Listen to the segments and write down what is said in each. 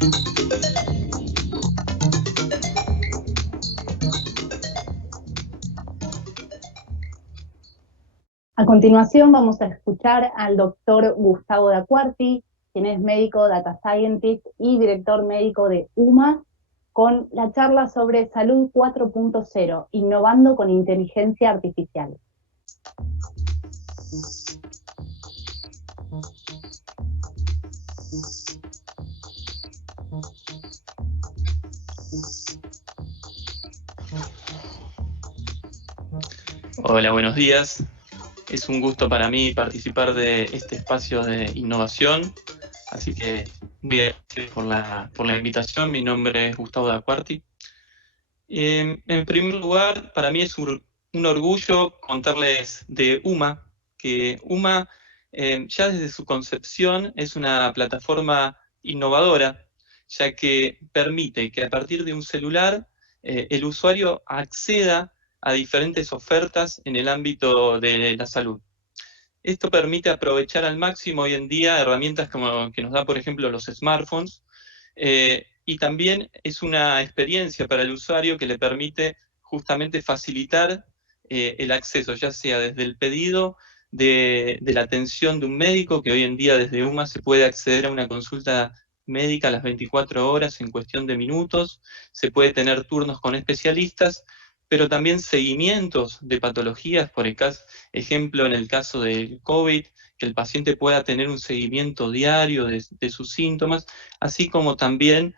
A continuación vamos a escuchar al doctor Gustavo Dacuarti, quien es médico, data scientist y director médico de UMA, con la charla sobre Salud 4.0, innovando con inteligencia artificial. Hola, buenos días. Es un gusto para mí participar de este espacio de innovación, así que muy agradecido por la invitación. Mi nombre es Gustavo Dacuarti. En primer lugar, para mí es un orgullo contarles de UMA, que UMA ya desde su concepción es una plataforma innovadora, ya que permite que a partir de un celular el usuario acceda a diferentes ofertas en el ámbito de la salud. Esto permite aprovechar al máximo hoy en día herramientas como que nos da, por ejemplo, los smartphones, y también es una experiencia para el usuario que le permite justamente facilitar el acceso, ya sea desde el pedido de la atención de un médico, que hoy en día desde UMA se puede acceder a una consulta médica a las 24 horas en cuestión de minutos, se puede tener turnos con especialistas, pero también seguimientos de patologías, por ejemplo, en el caso del COVID, que el paciente pueda tener un seguimiento diario de sus síntomas, así como también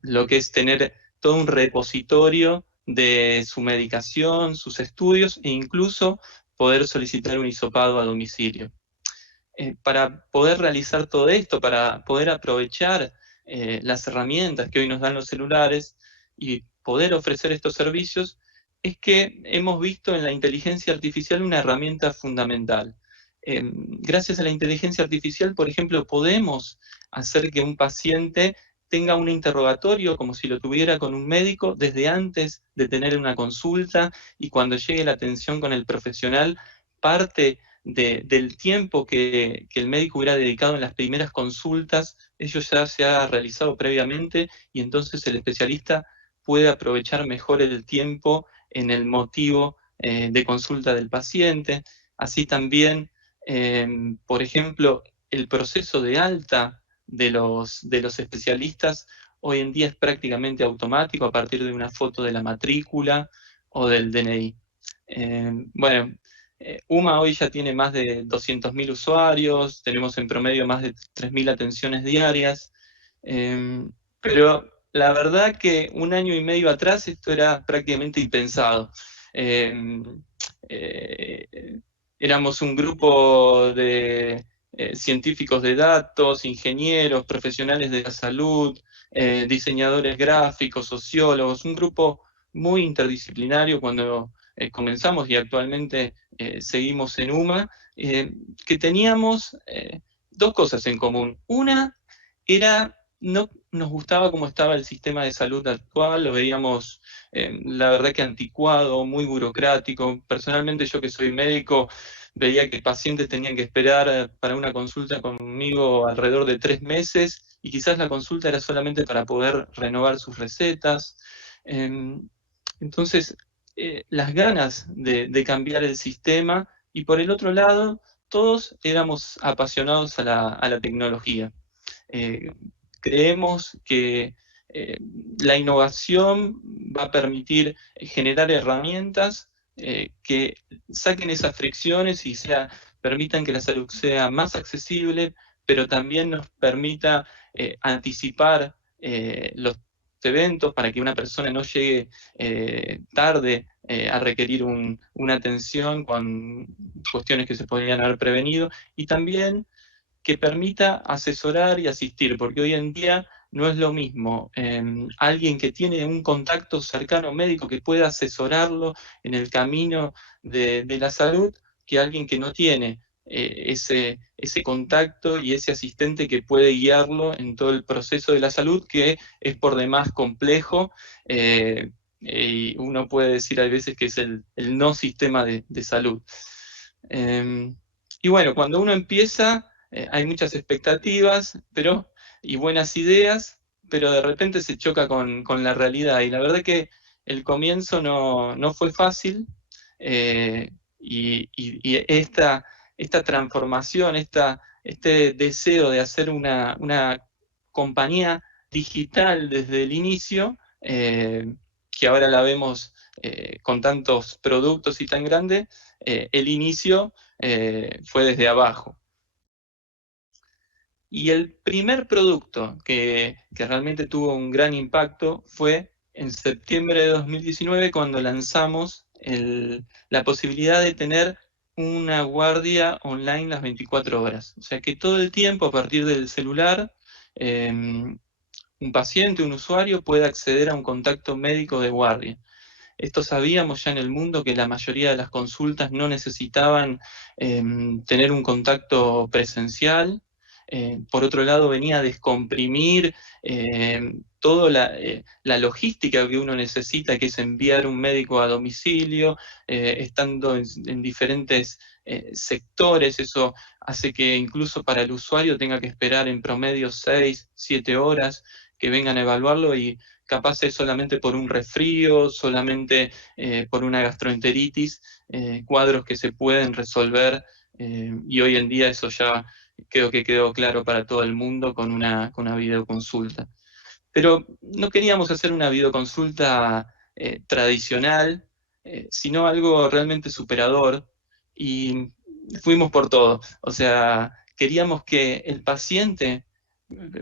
lo que es tener todo un repositorio de su medicación, sus estudios e incluso poder solicitar un hisopado a domicilio. Para poder realizar todo esto, para poder aprovechar las herramientas que hoy nos dan los celulares y poder ofrecer estos servicios, es que hemos visto en la inteligencia artificial una herramienta fundamental. Gracias a la inteligencia artificial, por ejemplo, podemos hacer que un paciente tenga un interrogatorio como si lo tuviera con un médico desde antes de tener una consulta, y cuando llegue la atención con el profesional, parte del tiempo que el médico hubiera dedicado en las primeras consultas, eso ya se ha realizado previamente, y entonces el especialista puede aprovechar mejor el tiempo en el motivo de consulta del paciente. Así también, por ejemplo, el proceso de alta de los especialistas hoy en día es prácticamente automático a partir de una foto de la matrícula o del DNI. Bueno, UMA hoy ya tiene más de 200.000 usuarios, tenemos en promedio más de 3.000 atenciones diarias, pero la verdad que un año y medio atrás esto era prácticamente impensado. Éramos un grupo de científicos de datos, ingenieros, profesionales de la salud, diseñadores gráficos, sociólogos, un grupo muy interdisciplinario cuando comenzamos, y actualmente seguimos en UMA, que teníamos dos cosas en común. Una era, no nos gustaba cómo estaba el sistema de salud actual, lo veíamos, la verdad que anticuado, muy burocrático. Personalmente, yo que soy médico, veía que pacientes tenían que esperar para una consulta conmigo alrededor de 3 meses, y quizás la consulta era solamente para poder renovar sus recetas. Entonces, las ganas de cambiar el sistema, y por el otro lado, todos éramos apasionados a la tecnología. Eh, Creemos que eh, la innovación va a permitir generar herramientas que saquen esas fricciones y permitan que la salud sea más accesible, pero también nos permita anticipar los eventos para que una persona no llegue tarde a requerir una atención con cuestiones que se podrían haber prevenido, y también que permita asesorar y asistir, porque hoy en día no es lo mismo alguien que tiene un contacto cercano médico que pueda asesorarlo en el camino de la salud, que alguien que no tiene ese contacto y ese asistente que puede guiarlo en todo el proceso de la salud, que es por demás complejo, y uno puede decir a veces que es el no sistema de salud. Y bueno, cuando uno empieza, hay muchas expectativas, pero y buenas ideas, pero de repente se choca con la realidad. Y la verdad que el comienzo no fue fácil, y esta transformación, este deseo de hacer una compañía digital desde el inicio, que ahora la vemos con tantos productos y tan grande, el inicio fue desde abajo. Y el primer producto que realmente tuvo un gran impacto fue en septiembre de 2019, cuando lanzamos la posibilidad de tener una guardia online las 24 horas. O sea que todo el tiempo, a partir del celular, un paciente, un usuario, puede acceder a un contacto médico de guardia. Esto sabíamos ya en el mundo, que la mayoría de las consultas no necesitaban tener un contacto presencial. Por otro lado, venía a descomprimir toda la logística que uno necesita, que es enviar un médico a domicilio, estando en diferentes sectores. Eso hace que incluso para el usuario tenga que esperar en promedio 6, 7 horas que vengan a evaluarlo, y capaz es solamente por un resfrío, solamente por una gastroenteritis, cuadros que se pueden resolver, y hoy en día eso ya creo que quedó claro para todo el mundo con una videoconsulta. Pero no queríamos hacer una videoconsulta tradicional, sino algo realmente superador, y fuimos por todo. O sea, queríamos que el paciente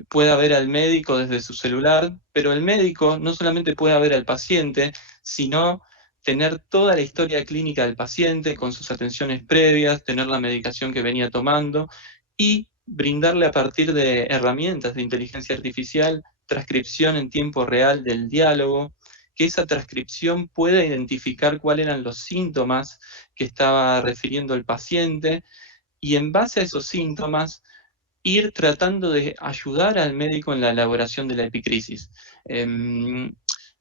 pueda ver al médico desde su celular, pero el médico no solamente pueda ver al paciente, sino tener toda la historia clínica del paciente con sus atenciones previas, tener la medicación que venía tomando, y brindarle, a partir de herramientas de inteligencia artificial, transcripción en tiempo real del diálogo, que esa transcripción pueda identificar cuáles eran los síntomas que estaba refiriendo el paciente, y en base a esos síntomas ir tratando de ayudar al médico en la elaboración de la epicrisis.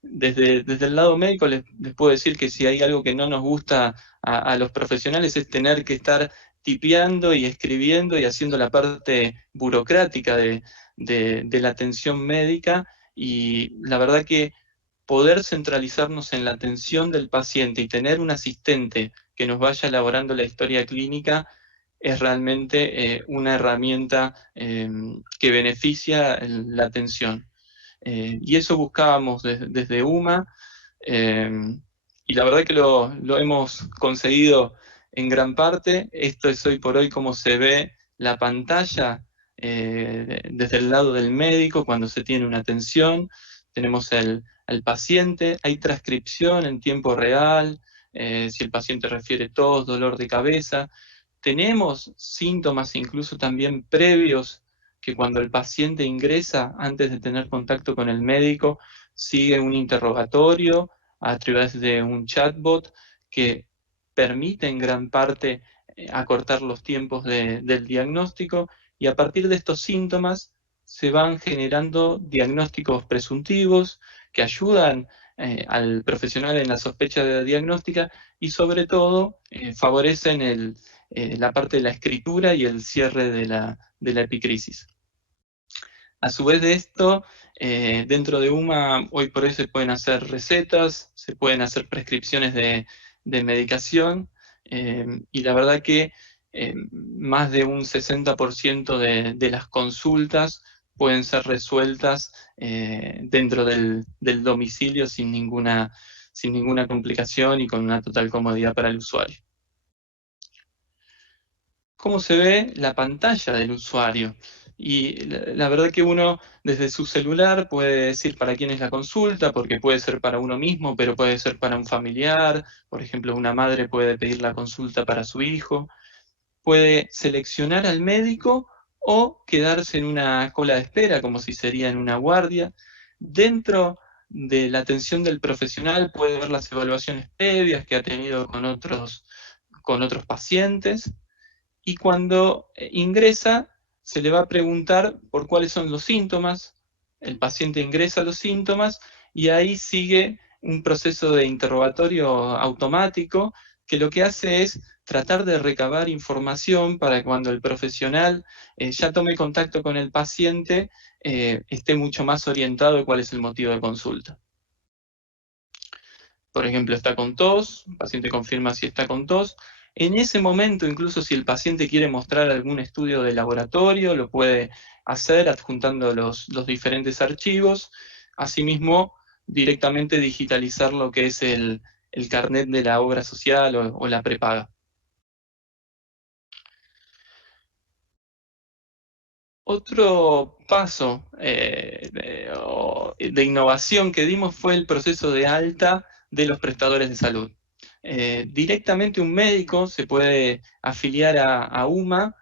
Desde el lado médico les puedo decir que si hay algo que no nos gusta a los profesionales, es tener que estar tipeando y escribiendo y haciendo la parte burocrática de la atención médica, y la verdad que poder centralizarnos en la atención del paciente y tener un asistente que nos vaya elaborando la historia clínica es realmente una herramienta que beneficia la atención. Y eso buscábamos desde UMA, eh, y la verdad que lo hemos conseguido en gran parte. Esto es hoy por hoy como se ve la pantalla desde el lado del médico cuando se tiene una atención. Tenemos al paciente, hay transcripción en tiempo real, si el paciente refiere tos, dolor de cabeza. Tenemos síntomas incluso también previos, que cuando el paciente ingresa, antes de tener contacto con el médico, sigue un interrogatorio a través de un chatbot que permite en gran parte acortar los tiempos del diagnóstico, y a partir de estos síntomas se van generando diagnósticos presuntivos que ayudan al profesional en la sospecha de diagnóstica, y sobre todo favorecen la parte de la escritura y el cierre de la epicrisis. A su vez de esto, dentro de UMA, hoy por hoy se pueden hacer recetas, se pueden hacer prescripciones de medicación, y la verdad que más de un 60% de las consultas pueden ser resueltas dentro del domicilio sin ninguna complicación y con una total comodidad para el usuario. ¿Cómo se ve la pantalla del usuario? Y la verdad que uno desde su celular puede decir para quién es la consulta, porque puede ser para uno mismo, pero puede ser para un familiar. Por ejemplo, una madre puede pedir la consulta para su hijo. Puede seleccionar al médico o quedarse en una cola de espera, como si sería en una guardia. Dentro de la atención del profesional puede ver las evaluaciones previas que ha tenido con otros pacientes. Y cuando ingresa, se le va a preguntar por cuáles son los síntomas. El paciente ingresa los síntomas y ahí sigue un proceso de interrogatorio automático, que lo que hace es tratar de recabar información para cuando el profesional ya tome contacto con el paciente, esté mucho más orientado a cuál es el motivo de consulta. Por ejemplo, está con tos, el paciente confirma si está con tos. En ese momento, incluso si el paciente quiere mostrar algún estudio de laboratorio, lo puede hacer adjuntando los diferentes archivos. Asimismo, directamente digitalizar lo que es el carnet de la obra social o la prepaga. Otro paso de innovación que dimos fue el proceso de alta de los prestadores de salud. Directamente un médico se puede afiliar a UMA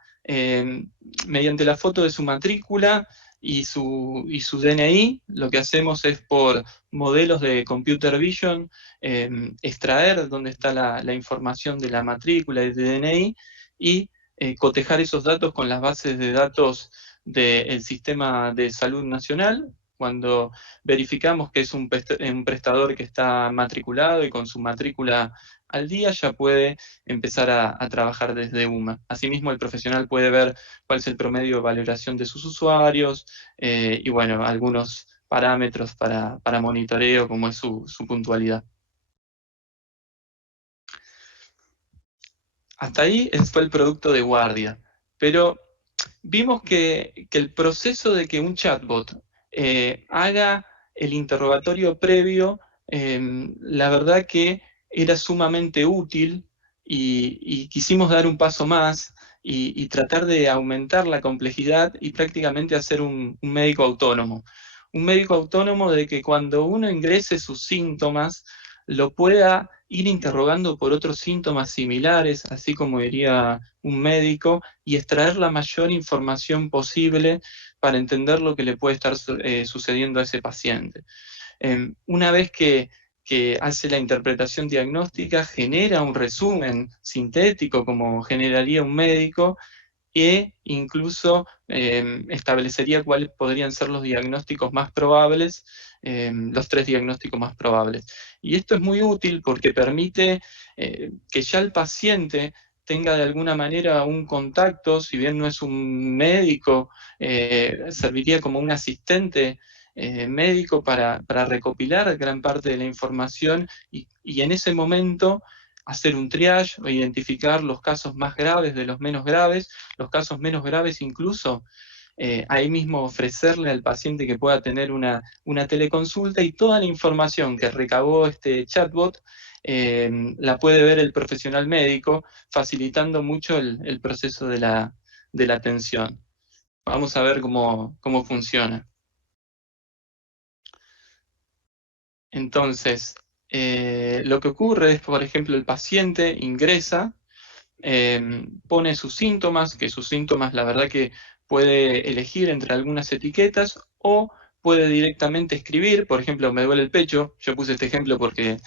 mediante la foto de su matrícula y su DNI. Lo que hacemos es por modelos de computer vision extraer dónde está la información de la matrícula y de DNI y cotejar esos datos con las bases de datos del Sistema de Salud Nacional. Cuando verificamos que es un prestador que está matriculado y con su matrícula al día, ya puede empezar a trabajar desde UMA. Asimismo, el profesional puede ver cuál es el promedio de valoración de sus usuarios y, bueno, algunos parámetros para monitoreo, como es su puntualidad. Hasta ahí fue el producto de guardia, pero vimos que el proceso de que un chatbot haga el interrogatorio previo, la verdad que era sumamente útil y quisimos dar un paso más y tratar de aumentar la complejidad y prácticamente hacer un médico autónomo. Un médico autónomo de que cuando uno ingrese sus síntomas, lo pueda ir interrogando por otros síntomas similares, así como diría un médico, y extraer la mayor información posible para entender lo que le puede estar sucediendo a ese paciente. Una vez que hace la interpretación diagnóstica, genera un resumen sintético como generaría un médico, e incluso establecería cuáles podrían ser los diagnósticos más probables, los 3 diagnósticos más probables. Y esto es muy útil porque permite que ya el paciente tenga de alguna manera un contacto, si bien no es un médico, serviría como un asistente médico para recopilar gran parte de la información y en ese momento hacer un triage o identificar los casos más graves de los menos graves, los casos menos graves incluso, ahí mismo ofrecerle al paciente que pueda tener una teleconsulta y toda la información que recabó este chatbot la puede ver el profesional médico, facilitando mucho el proceso de la atención. Vamos a ver cómo funciona. Entonces, lo que ocurre es, por ejemplo, el paciente ingresa, pone sus síntomas, que sus síntomas la verdad que puede elegir entre algunas etiquetas o puede directamente escribir, por ejemplo, me duele el pecho, yo puse este ejemplo porque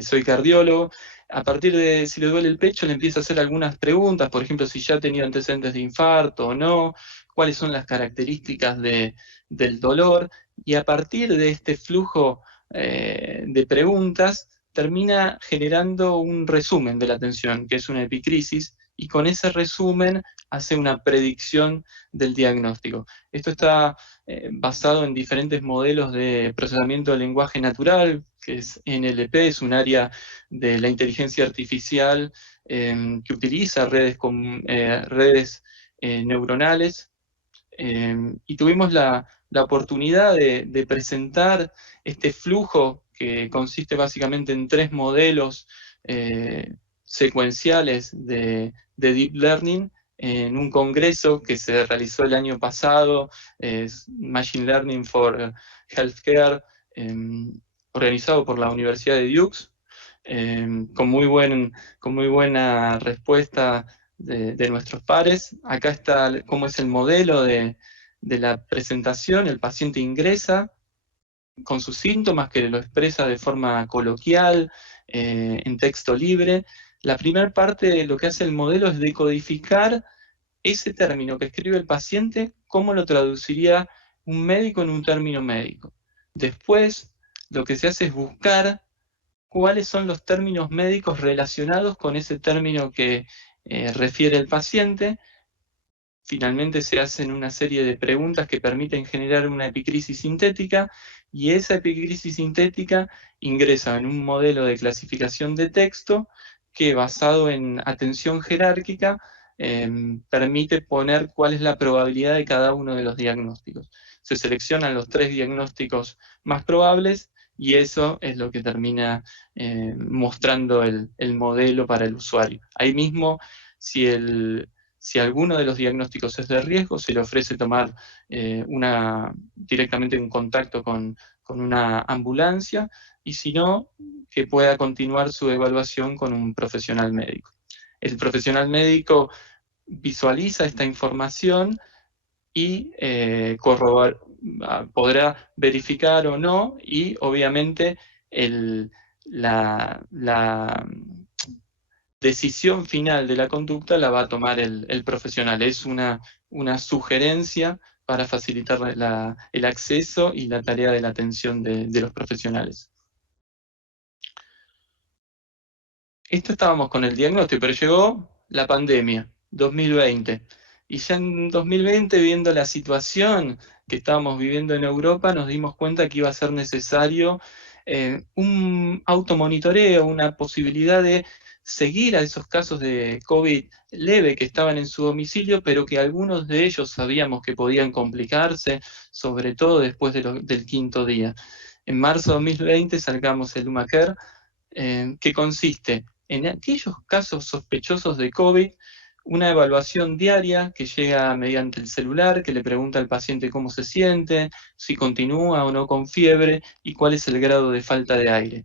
soy cardiólogo, a partir de si le duele el pecho le empieza a hacer algunas preguntas, por ejemplo, si ya ha tenido antecedentes de infarto o no, cuáles son las características del dolor, y a partir de este flujo de preguntas, termina generando un resumen de la atención, que es una epicrisis, y con ese resumen hace una predicción del diagnóstico. Esto está basado en diferentes modelos de procesamiento del lenguaje natural, que es NLP, es un área de la inteligencia artificial que utiliza redes neuronales, y tuvimos la oportunidad de presentar este flujo que consiste básicamente en 3 modelos secuenciales de Deep Learning en un congreso que se realizó el año pasado, Machine Learning for Healthcare, organizado por la Universidad de Duke, con muy buena respuesta de nuestros pares. Acá está cómo es el modelo de la presentación. El paciente ingresa con sus síntomas, que lo expresa de forma coloquial, en texto libre. La primera parte, lo que hace el modelo es decodificar ese término que escribe el paciente, cómo lo traduciría un médico en un término médico. Después, lo que se hace es buscar cuáles son los términos médicos relacionados con ese término que refiere el paciente, finalmente se hacen una serie de preguntas que permiten generar una epicrisis sintética, y esa epicrisis sintética ingresa en un modelo de clasificación de texto que, basado en atención jerárquica, permite poner cuál es la probabilidad de cada uno de los diagnósticos. Se seleccionan los 3 diagnósticos más probables y eso es lo que termina mostrando el modelo para el usuario. Ahí mismo, si alguno de los diagnósticos es de riesgo, se le ofrece tomar directamente un contacto con una ambulancia, y si no, que pueda continuar su evaluación con un profesional médico. El profesional médico visualiza esta información y podrá verificar o no, y obviamente la decisión final de la conducta la va a tomar el profesional. Es una sugerencia para facilitar el acceso y la tarea de la atención de los profesionales. Esto estábamos con el diagnóstico, pero llegó la pandemia, 2020. Y ya en 2020, viendo la situación que estábamos viviendo en Europa, nos dimos cuenta que iba a ser necesario un automonitoreo, una posibilidad de seguir a esos casos de COVID leve que estaban en su domicilio, pero que algunos de ellos sabíamos que podían complicarse, sobre todo después del 5.º día. En marzo de 2020 sacamos el UmaCare, que consiste en aquellos casos sospechosos de COVID, una evaluación diaria que llega mediante el celular, que le pregunta al paciente cómo se siente, si continúa o no con fiebre y cuál es el grado de falta de aire.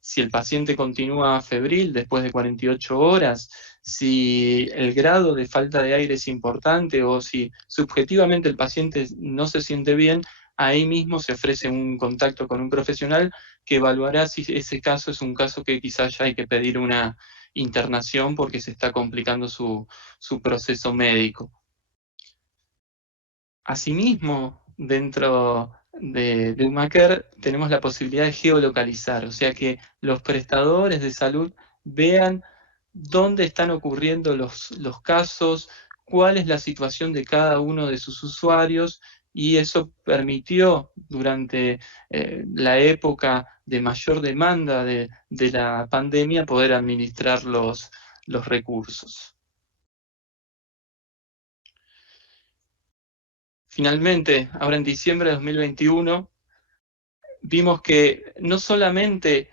Si el paciente continúa febril después de 48 horas, si el grado de falta de aire es importante o si subjetivamente el paciente no se siente bien, ahí mismo se ofrece un contacto con un profesional que evaluará si ese caso es un caso que quizás ya hay que pedir una internación porque se está complicando su proceso médico. Asimismo, dentro de UmaCare tenemos la posibilidad de geolocalizar, o sea que los prestadores de salud vean dónde están ocurriendo los casos, cuál es la situación de cada uno de sus usuarios, y eso permitió, durante la época de mayor demanda de la pandemia, poder administrar los recursos. Finalmente, ahora en diciembre de 2021, vimos que no solamente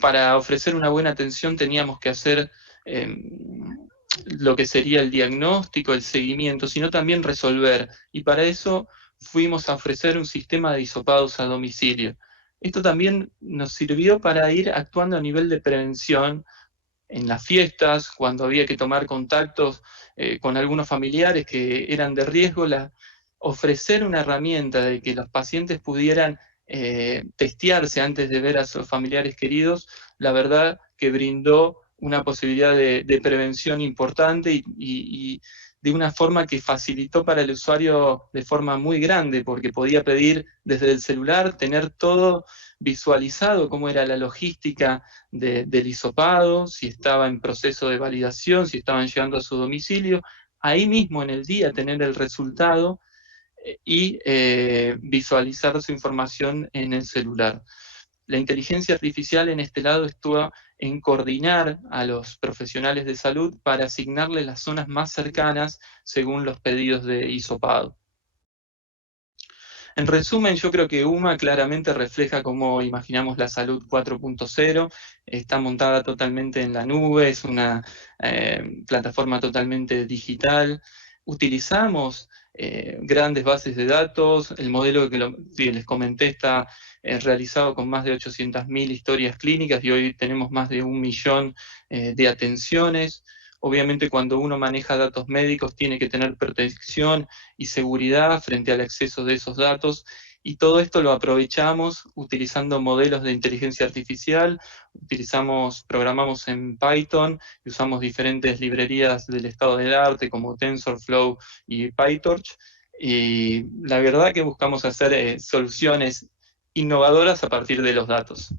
para ofrecer una buena atención teníamos que hacer lo que sería el diagnóstico, el seguimiento, sino también resolver. Y para eso fuimos a ofrecer un sistema de hisopados a domicilio. Esto también nos sirvió para ir actuando a nivel de prevención en las fiestas, cuando había que tomar contactos con algunos familiares que eran de riesgo, ofrecer una herramienta de que los pacientes pudieran testearse antes de ver a sus familiares queridos, la verdad que brindó una posibilidad de prevención importante y de una forma que facilitó para el usuario de forma muy grande, porque podía pedir desde el celular, tener todo visualizado, cómo era la logística del hisopado, si estaba en proceso de validación, si estaban llegando a su domicilio, ahí mismo en el día tener el resultado y visualizar su información en el celular. La inteligencia artificial en este lado estuvo en coordinar a los profesionales de salud para asignarles las zonas más cercanas según los pedidos de hisopado. En resumen, yo creo que UMA claramente refleja cómo imaginamos la salud 4.0, está montada totalmente en la nube, es una plataforma totalmente digital. Utilizamos grandes bases de datos, el modelo que les comenté está realizado con más de 800.000 historias clínicas y hoy tenemos más de 1 millón de atenciones. Obviamente cuando uno maneja datos médicos tiene que tener protección y seguridad frente al acceso de esos datos, y todo esto lo aprovechamos utilizando modelos de inteligencia artificial, programamos en Python y usamos diferentes librerías del estado del arte como TensorFlow y PyTorch, y la verdad que buscamos hacer soluciones innovadoras a partir de los datos.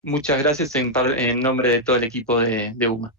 Muchas gracias en nombre de todo el equipo de UMA.